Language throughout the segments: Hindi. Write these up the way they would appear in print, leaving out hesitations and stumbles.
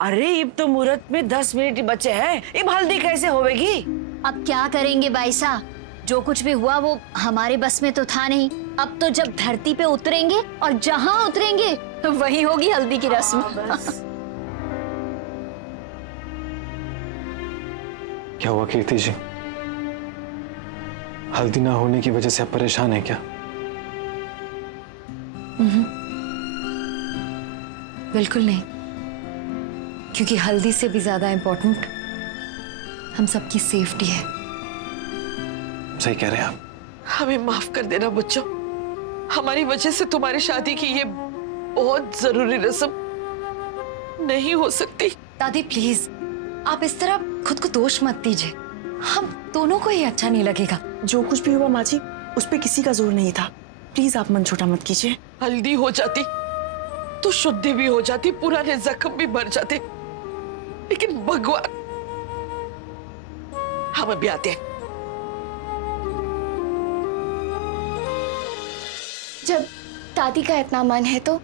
अरे अब तो मुहूर्त में 10 मिनट ही बचे हैं, अब हल्दी कैसे होगी? अब क्या करेंगे भाई साहब, जो कुछ भी हुआ वो हमारे बस में तो था नहीं। अब तो जब धरती पे उतरेंगे और जहाँ उतरेंगे तो वही होगी हल्दी की रस्म। क्या हुआ कीर्ति जी, हल्दी ना होने की वजह से आप परेशान हैं क्या? बिल्कुल नहीं, क्योंकि हल्दी से भी ज्यादा इम्पोर्टेंट हम सबकी सेफ्टी है। सही कह रहे हैं आप। हमें माफ कर देना बच्चों, हमारी वजह से तुम्हारी शादी की ये बहुत जरूरी रस्म नहीं हो सकती। दादी प्लीज, आप इस तरह खुद को दोष मत दीजिए, हम दोनों को ही अच्छा नहीं लगेगा। जो कुछ भी हुआ माँ जी, उस पे किसी का जोर नहीं था। प्लीज आप मन छोटा मत कीजिए। हल्दी हो जाती तो शुद्धि भी हो जाती, पुराने जख्म भी भर जाते, लेकिन भगवान हम अभी आते हैं। जब दादी का इतना मन है तो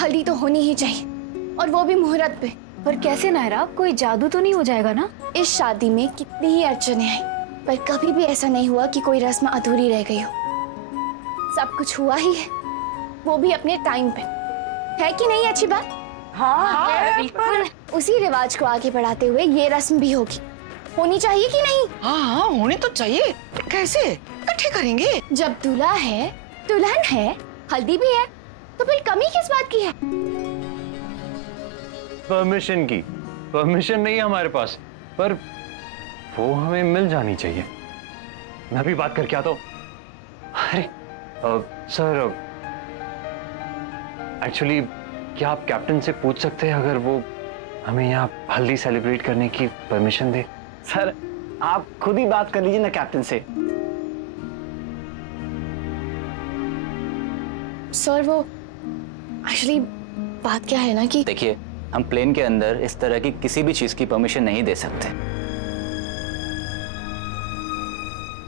हल्दी तो होनी ही चाहिए, और वो भी मुहूर्त पे। पर कैसे नायरा, कोई जादू तो नहीं हो जाएगा ना? इस शादी में कितनी ही अड़चने आई, पर कभी भी ऐसा नहीं हुआ कि कोई रस्म अधूरी रह गई हो। सब कुछ हुआ ही है, वो भी अपने टाइम पे, है कि नहीं? अच्छी बात। हाँ, बिल्कुल। उसी रिवाज को आगे बढ़ाते हुए ये रस्म भी होनी चाहिए कि नहीं? हाँ होनी तो चाहिए। कैसे इकट्ठे करेंगे? जब दूल्हा है, दुल्हन है, हल्दी भी है, तो फिर कमी किस बात की है? परमिशन की, परमिशन नहीं है हमारे पास, पर वो हमें मिल जानी चाहिए। मैं भी बात करके आता हूँ। अरे सर, एक्चुअली क्या आप कैप्टन से पूछ सकते हैं अगर वो हमें यहाँ हल्दी सेलिब्रेट करने की परमिशन दे? सर आप खुद ही बात कर लीजिए ना कैप्टन से। सर वो एक्चुअली बात क्या है ना कि देखिए, हम प्लेन के अंदर इस तरह की किसी भी चीज की परमिशन नहीं दे सकते,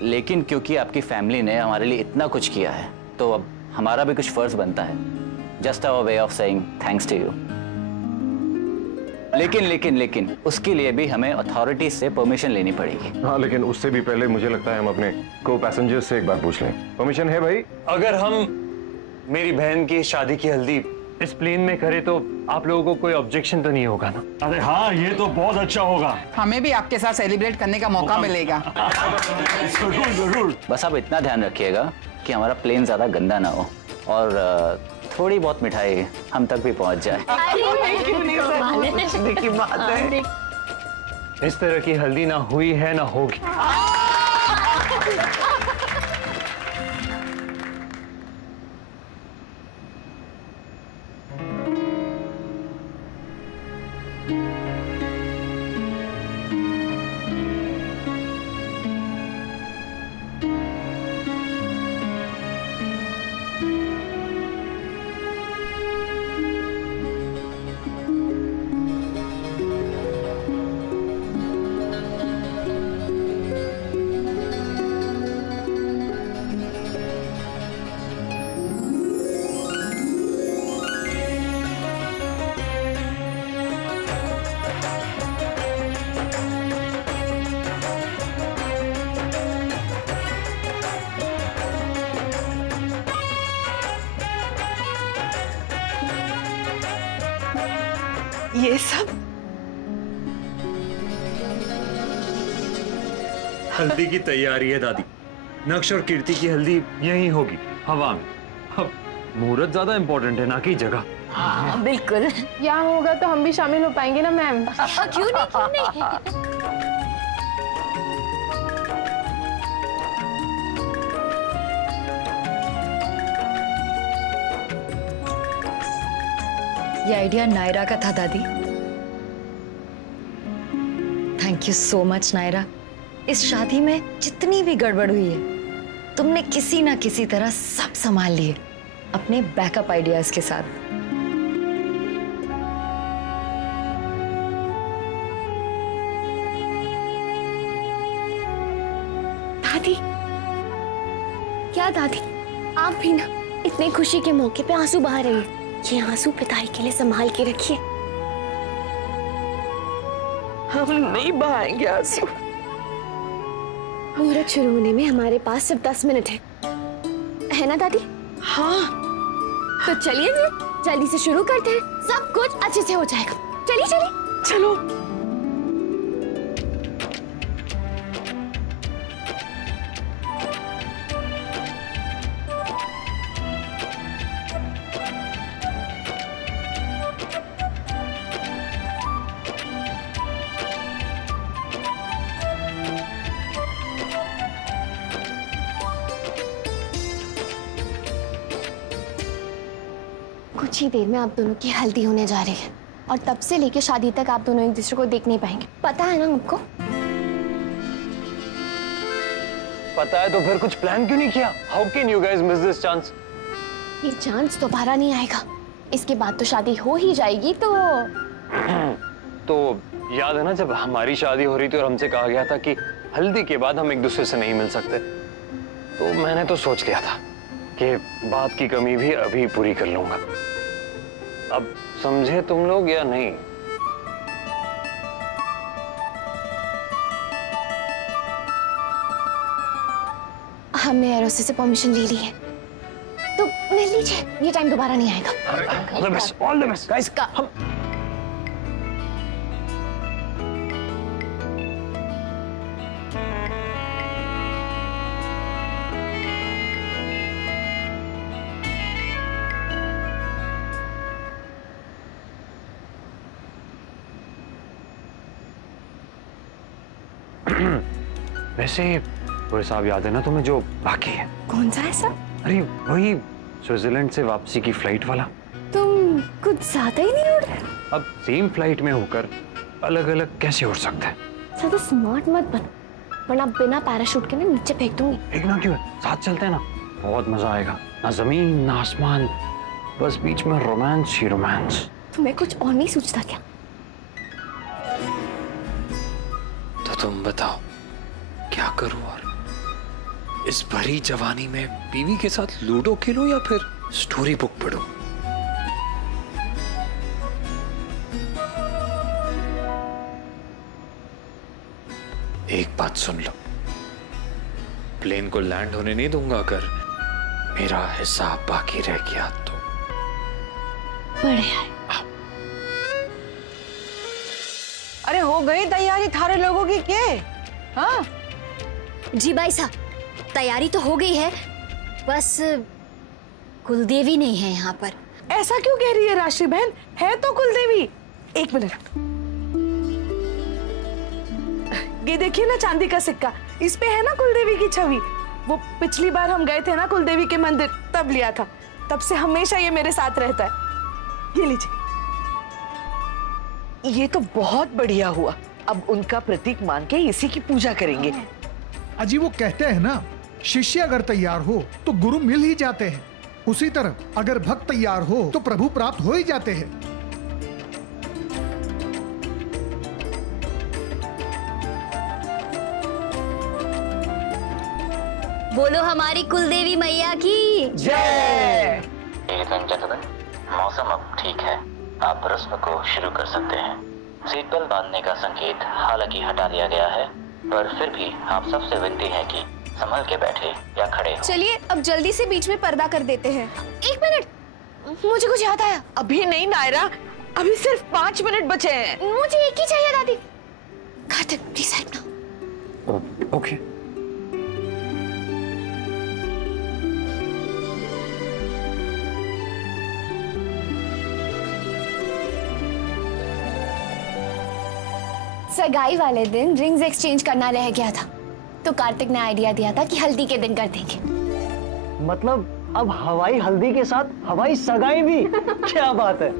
लेकिन क्योंकि आपकी फैमिली ने हमारे लिए इतना कुछ किया है तो अब हमारा भी कुछ फर्ज बनता है। Just our way of saying thanks to you. लेकिन उसके लिए भी हमें अथॉरिटी से परमिशन लेनी पड़ेगी। हाँ, लेकिन उससे भी पहले मुझे लगता है हम अपने को पैसेंजर से एक बार पूछ लें। परमिशन है भाई? अगर हम मेरी बहन की शादी की हल्दी इस प्लेन में करें तो आप लोगों को कोई ऑब्जेक्शन तो नहीं होगा ना? अरे हाँ, ये तो बहुत अच्छा होगा। हमें भी आपके साथ सेलिब्रेट करने का मौका मिलेगा। जरूर जरूर। बस आप इतना ध्यान रखिएगा कि हमारा प्लेन ज्यादा गंदा ना हो और थोड़ी बहुत मिठाई हम तक भी पहुंच जाए। की बात है। इस तरह की हल्दी ना हुई है ना होगी। ये सब हल्दी की तैयारी है दादी। नक्श और कीर्ति की हल्दी यहीं होगी, हवा में। अब मुहूर्त ज्यादा इम्पोर्टेंट है ना कि जगह। हाँ बिल्कुल। यहाँ होगा तो हम भी शामिल हो पाएंगे ना मैम? क्यों नहीं। ये आइडिया नायरा का था दादी। Thank you so much Naira. इस शादी में जितनी भी गड़बड़ हुई है तुमने किसी ना किसी तरह सब संभाल लिए अपने बैकअप आइडियाज के साथ। दादी, क्या दादी, आप भी ना इतने खुशी के मौके पे आंसू बहा रही हैं। ये आंसू पिताई के लिए संभाल के रखिए। हम नहीं बहाएंगे आंसू। मुहूर्त शुरू होने में हमारे पास सिर्फ 10 मिनट है ना दादी? हाँ तो चलिए जल्दी से शुरू करते हैं, सब कुछ अच्छे से हो जाएगा। चलिए चलिए चलो। कुछ ही देर में आप दोनों की हल्दी होने जा रही है और तब से लेके शादी तक आप दोनों एक दूसरे को देख नहीं पाएंगे, पता है ना आपको? पता है तो फिर कुछ प्लान क्यों नहीं किया? How can you guys miss this chance? ये चांस दोबारा नहीं आएगा। इसके बाद तो शादी हो ही जाएगी। तो याद है ना जब हमारी शादी हो रही थी और हमसे कहा गया था कि हल्दी के बाद हम एक दूसरे से नहीं मिल सकते, तो मैंने तो सोच लिया था कि बात की कमी भी अभी पूरी कर लूंगा। अब समझे तुम लोग या नहीं? हमने एरोसे से परमिशन ले ली है, तो ले लीजिए, ये टाइम दोबारा नहीं आएगा। All the best, all the best guys. हम वैसे वो हिसाब याद है ना तुम्हें जो बाकी है? कौन सा ऐसा? अरे वही स्विट्जरलैंड से वापसी की फ्लाइट वाला। तुम कुछ ज्यादा ही नहीं उड़ रहे? अब सेम फ्लाइट में होकर अलग अलग कैसे उड़ सकते हैं? ज्यादा स्मार्ट मत बन, वरना बिना पैराशूट के ना नीचे फेंक दूंगी। फेंकना क्यों है? साथ चलते हैं ना, बहुत मजा आएगा। ना जमीन ना आसमान, बस बीच में रोमांस ही रोमांस। तुम्हें कुछ और नहीं सूझता क्या? तो तुम बताओ क्या करूं? और इस भरी जवानी में बीवी के साथ लूडो खेलूं या फिर स्टोरी बुक पढूं? एक बात सुन लो, प्लेन को लैंड होने नहीं दूंगा अगर मेरा हिसाब बाकी रह गया तो। बढ़िया। अरे हो गई तैयारी थारे लोगों की के? हाँ जी भाई साहब, तैयारी तो हो गई है, बस कुलदेवी नहीं है यहाँ पर। ऐसा क्यों कह रही है राशि बहन? है तो कुलदेवी। एक मिनट, ये देखिए ना चांदी का सिक्का, इस पे है ना कुलदेवी की छवि। वो पिछली बार हम गए थे ना कुलदेवी के मंदिर, तब लिया था। तब से हमेशा ये मेरे साथ रहता है। ये लीजिए। ये तो बहुत बढ़िया हुआ। अब उनका प्रतीक मान के इसी की पूजा करेंगे। अजी वो कहते हैं ना, शिष्य अगर तैयार हो तो गुरु मिल ही जाते हैं। उसी तरह अगर भक्त तैयार हो तो प्रभु प्राप्त हो ही जाते हैं। बोलो हमारी कुलदेवी मैया की जय। लेडीज एंड जेंटलमैन, मौसम अब ठीक है, आप रस्म को शुरू कर सकते हैं। सीट बेल्ट बांधने का संकेत हालांकि हटा दिया गया है, पर फिर भी आप सबसे विनती है कि संभल के बैठे या खड़े हो। चलिए अब जल्दी से बीच में पर्दा कर देते हैं। एक मिनट, मुझे कुछ याद आया। अभी नहीं नायरा, अभी सिर्फ 5 मिनट बचे हैं। मुझे एक ही चाहिए दादी। कार्तिक प्लीज हेल्प ना। ओके। सगाई वाले दिन रिंग्स एक्सचेंज करना रह गया था, तो कार्तिक ने आइडिया दिया था कि हल्दी के दिन कर देंगे। मतलब अब हवाई हल्दी के साथ हवाई सगाई भी? क्या बात है।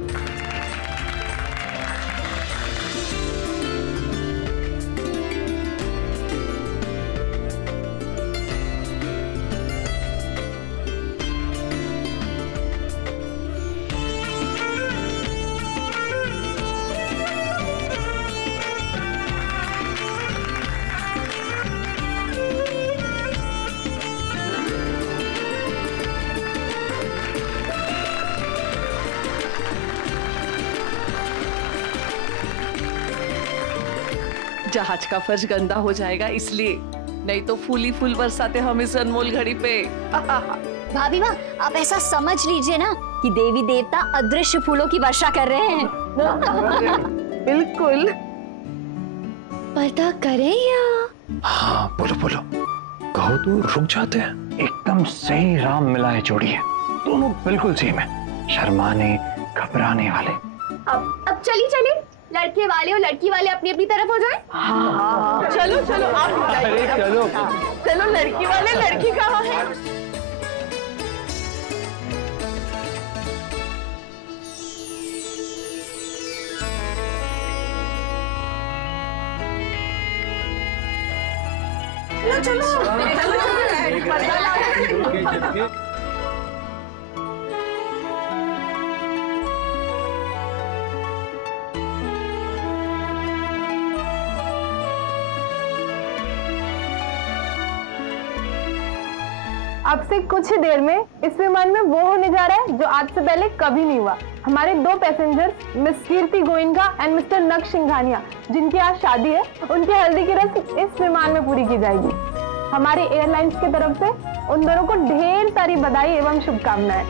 जहाज का फर्श गंदा हो जाएगा इसलिए, नहीं तो फूली फूल बरसाते हम इस अनमोल घड़ी पे। भाभी माँ, आप ऐसा समझ लीजिए ना कि देवी देवता अदृश्य फूलों की वर्षा कर रहे हैं। बिल्कुल। पता करें या? हाँ बोलो बोलो, कहो तो रुक जाते हैं। एकदम सही राम मिलाए जोड़ी है, दोनों बिल्कुल सेम है, शर्माने घबराने वाले। अब चलिए लड़के वाले और लड़की वाले अपनी अपनी तरफ हो जाए। हाँ, चलो चलो आप चलो चलो, लड़की वाले लड़की कहाँ है? चलो अब से कुछ ही देर में इस विमान में वो होने जा रहा है जो आज से पहले कभी नहीं हुआ। हमारे 2 passengers miss Kirti Goenka and mister नक्श सिंघानिया, जिनकी आज शादी है, उनकी हल्दी की रस्म इस विमान में पूरी की जाएगी। हमारे एयरलाइंस की तरफ से उन दोनों को ढेर सारी बधाई एवं शुभकामनाएं।